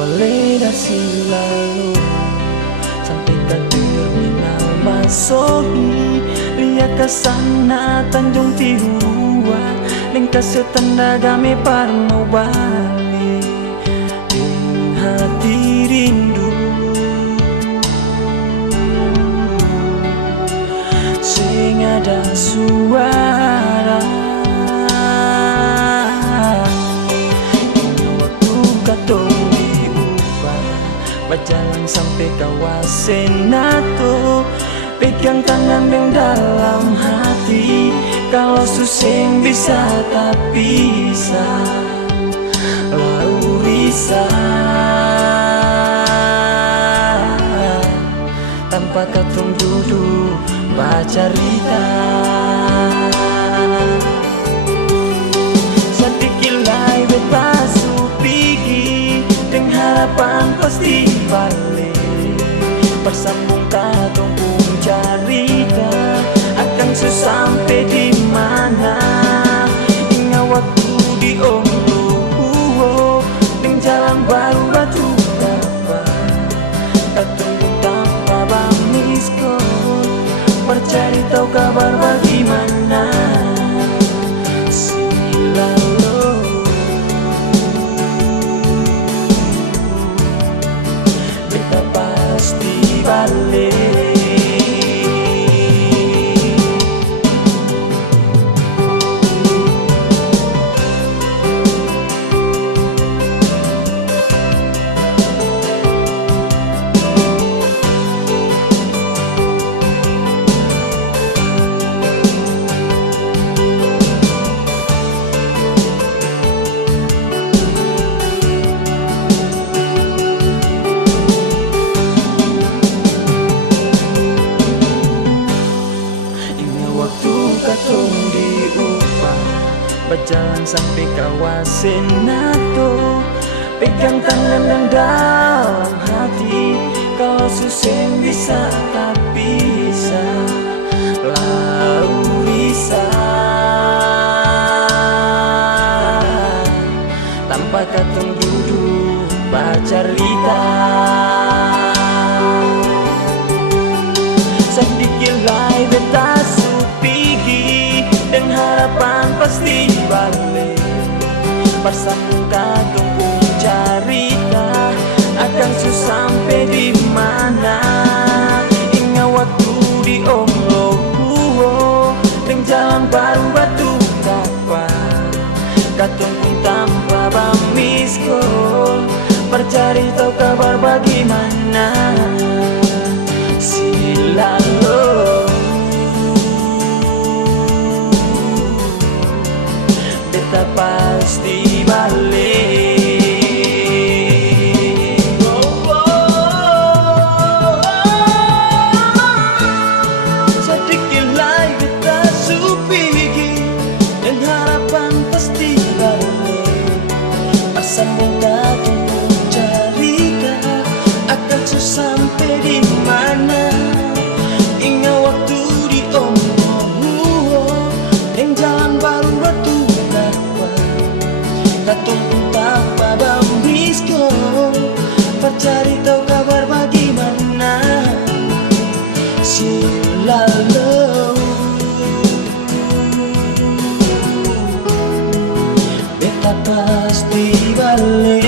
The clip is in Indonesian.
boleh dah silalu sampai ke terminal Masohi. Lihat ke sana Tanjung Tihua dan ke setanda kami par mau balik dengan hati rindu. Sing ada suara waktu katong diubah berjalan sampai kawasan NATO. Pegang tangan yang dalam hati, kalau suseng bisa tak bisa lalu risau tanpa katong duduk baca cerita. Sedikit lai beta supigi dengan harapan pasti balik bersambung katong cerita akan sesampai di mana. Ingat waktu di Omlo dengan jalan baru batu dapat katong tanpa bamisko bercari tahu kabar bagaimana. Silalu beta pasti balik. Katong diupah berjalan sampai kawasan NATO. Pegang tangan yang dalam hati, kalau suseng bisa tak bisa lalu bisa tanpa katong duduk bercerita. Sedikit lai beta supigi dan harapan pasti balik bersambung katong pun cerita akan sampai di mana. Ingat waktu di Omlo dan jalan baru batu dapat katong pun tanpa bamiskol bercari tahu kabar bagaimana. Silalu beta pasti balik. Sedikit lagi beta supigi dan harapan pasti balik bersambung katong pun cerita akan sampai di mana. Ingat waktu di Omlo yang jalan baru batu katong pun tanpa bamisko bercari tahu kabar bagaimana. Silalu beta pasti balik.